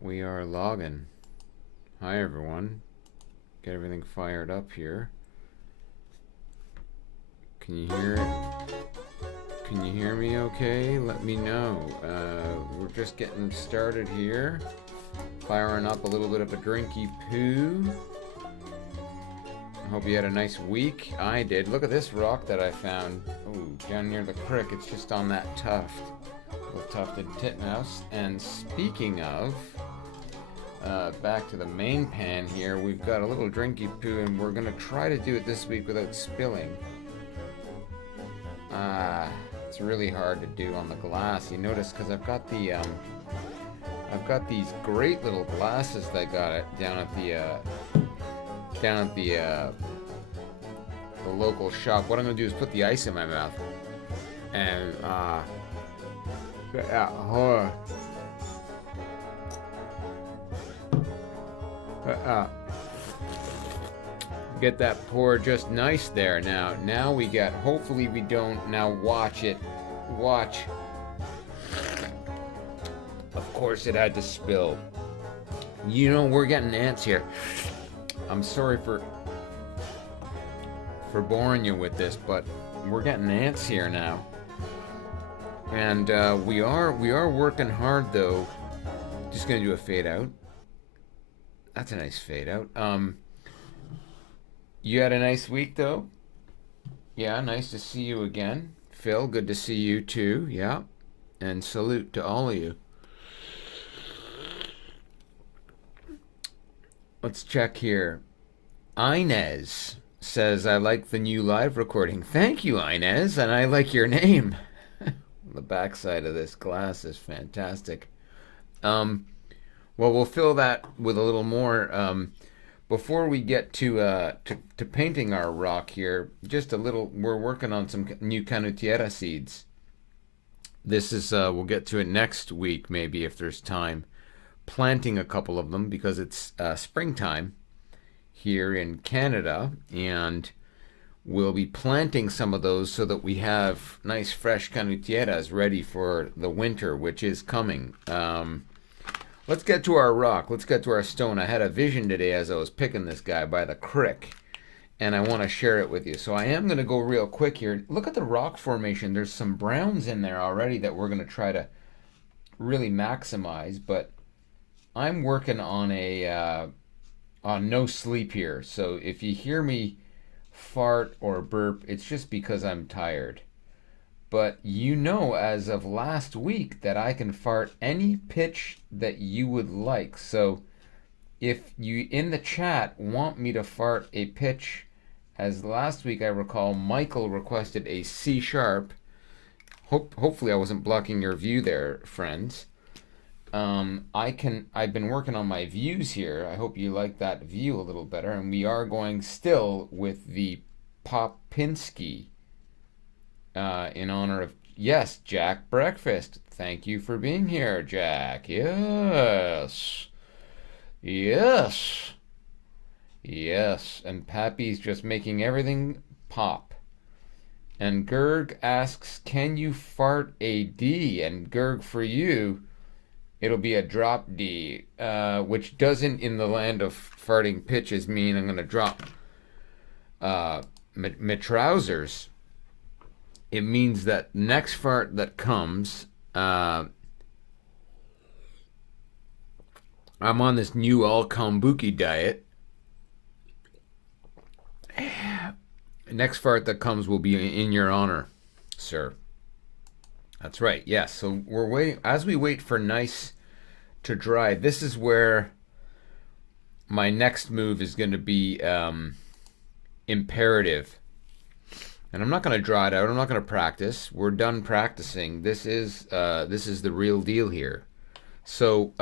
We are logging. Hi everyone. Get everything fired up here. Can you hear it? Can you hear me okay? Let me know. We're just getting started here. Firing up a little bit of a drinky poo. I hope you had a nice week. I did. Look at this rock that I found. Oh, down near the creek. It's just on that tuft. Little tufted titmouse. And speaking of, back to the main pan here, we've got a little drinky poo, and we're gonna try to do it this week without spilling. It's really hard to do on the glass. You notice because I've got these great little glasses that I got it down at the local shop. What I'm gonna do is put the ice in my mouth and get that pour just nice there. Now we got, hopefully we don't, now watch it, watch. Of course it had to spill. You know, we're getting ants here. I'm sorry for boring you with this, but we're getting ants here now. And we are working hard though. Just gonna do a fade out. That's a nice fade out. You had a nice week though? Yeah, nice to see you again. Phil, good to see you too. Yeah. And salute to all of you. Let's check here. Inez says, I like the new live recording. Thank you, Inez, and I like your name. The backside of this glass is fantastic. Well, we'll fill that with a little more. Before we get to painting our rock here, just a little, we're working on some new Tierra Seeds. This is, we'll get to it next week, maybe, if there's time. Planting a couple of them because it's springtime here in Canada, and we'll be planting some of those so that we have nice fresh canutieras ready for the winter, which is coming. Let's get to our rock. Let's get to our stone. I had a vision today as I was picking this guy by the creek, and I want to share it with you. So I am going to go real quick here. Look at the rock formation. There's some browns in there already that we're going to try to really maximize, but I'm working on on no sleep here. So if you hear me fart or burp, it's just because I'm tired. But you know, as of last week, that I can fart any pitch that you would like. So if you in the chat want me to fart a pitch, as last week I recall Michael requested a C sharp. Hopefully I wasn't blocking your view there, friends. I've been working on my views here. I hope you like that view a little better. And we are going still with the Popinski in honor of, yes, Jack Breakfast. Thank you for being here, Jack. Yes. Yes. Yes. And Pappy's just making everything pop. And Gerg asks, can you fart a D? And Gerg, for you, it'll be a drop D, which doesn't, in the land of farting pitches, mean I'm going to drop my trousers. It means that next fart that comes, I'm on this new all kombuki diet. Next fart that comes will be in your honor, sir. That's right, yes. So we're waiting, as we wait for nice to dry, this is where my next move is going to be imperative. And I'm not going to draw it out. I'm not going to practice. We're done practicing. This is the real deal here. So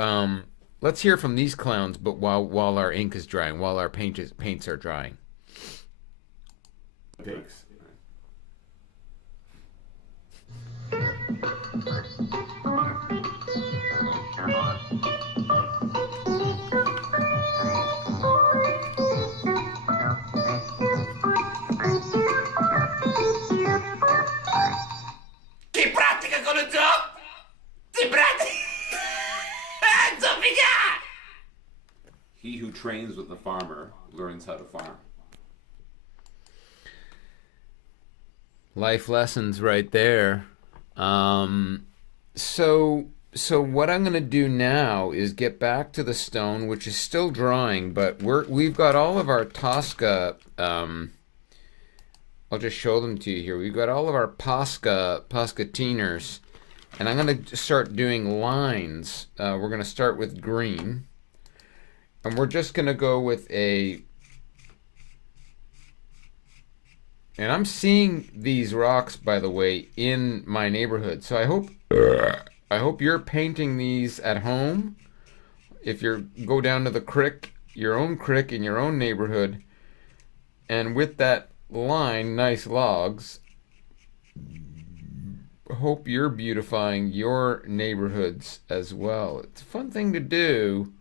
let's hear from these clowns, but while our ink is drying, while our paints are drying. Thanks. Che pratica con lo zoo? Ti pratica? He who trains with the farmer learns how to farm. Life lessons right there. So what I'm gonna do now is get back to the stone, which is still drying, but we've got all of our Tosca. I'll just show them to you here. We've got all of our Poscatiners, and I'm gonna start doing lines. We're gonna start with green, and we're just gonna go with a. And I'm seeing these rocks, by the way, in my neighborhood. So I hope you're painting these at home. If you go down to the creek, your own creek in your own neighborhood, and with that line, nice logs, hope you're beautifying your neighborhoods as well. It's a fun thing to do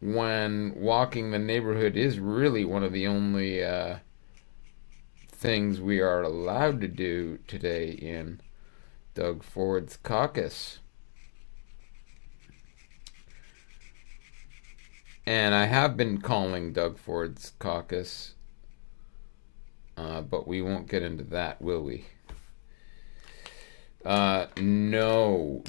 when walking the neighborhood is really one of the only things we are allowed to do today in Doug Ford's caucus. And I have been calling Doug Ford's caucus, but we won't get into that, will we? No,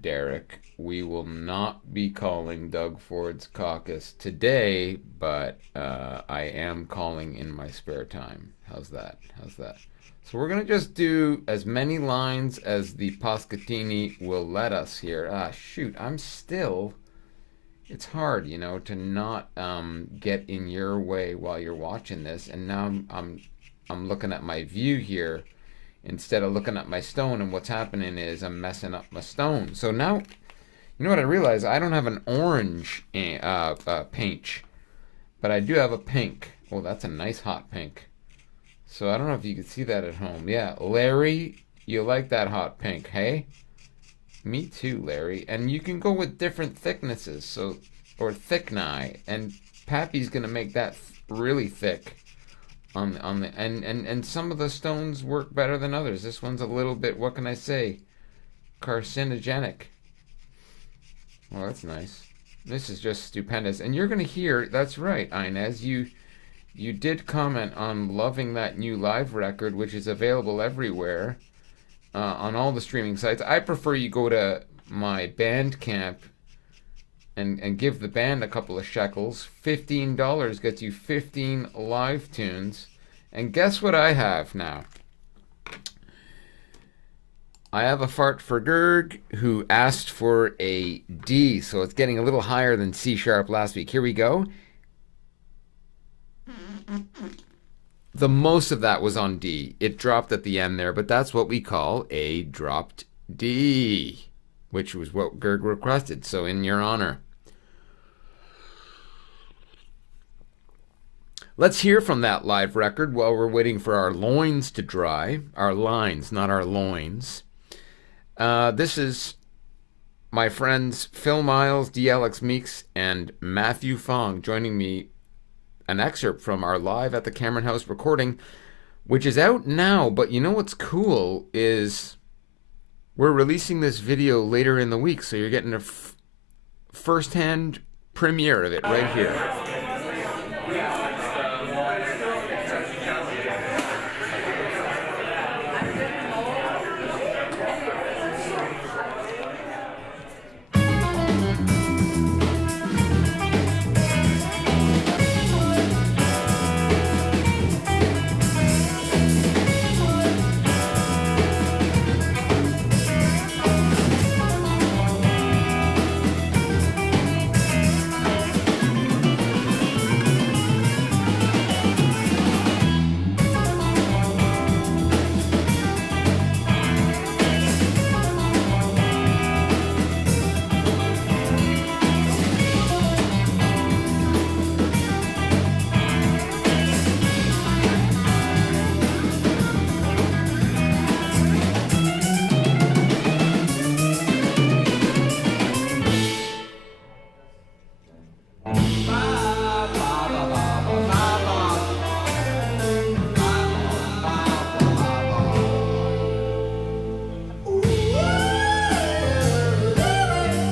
Derek. We will not be calling Doug Ford's caucus today, but I am calling in my spare time. How's that? So we're going to just do as many lines as the Poscatini will let us here. Shoot, it's hard, to not get in your way while you're watching this. And now I'm looking at my view here instead of looking at my stone, and what's happening is I'm messing up my stone. So now, you know what I realized? I don't have an orange paint, but I do have a pink. Oh, that's a nice hot pink. So I don't know if you can see that at home. Yeah, Larry, you like that hot pink, hey? Me too, Larry. And you can go with different thicknesses, or thickness, and Pappy's gonna make that really thick on the and some of the stones work better than others. This one's a little bit, what can I say, carcinogenic. Well, that's nice. This is just stupendous. And you're gonna hear, that's right, Inez, you did comment on loving that new live record, which is available everywhere. On all the streaming sites. I prefer you go to my Bandcamp and give the band a couple of shekels. $15 gets you 15 live tunes. And guess what I have now? I have a fart for Dirk who asked for a D, so it's getting a little higher than C sharp last week. Here we go. The most of that was on D. It dropped at the end there, but that's what we call a dropped D, which was what Gerg requested, so in your honor. Let's hear from that live record while we're waiting for our loins to dry. Our lines, not our loins. This is my friends Phil Miles, D. Alex Meeks, and Matthew Fong joining me. An excerpt from our live at the Cameron House recording, which is out now, but you know what's cool is we're releasing this video later in the week, so you're getting a first-hand premiere of it right here.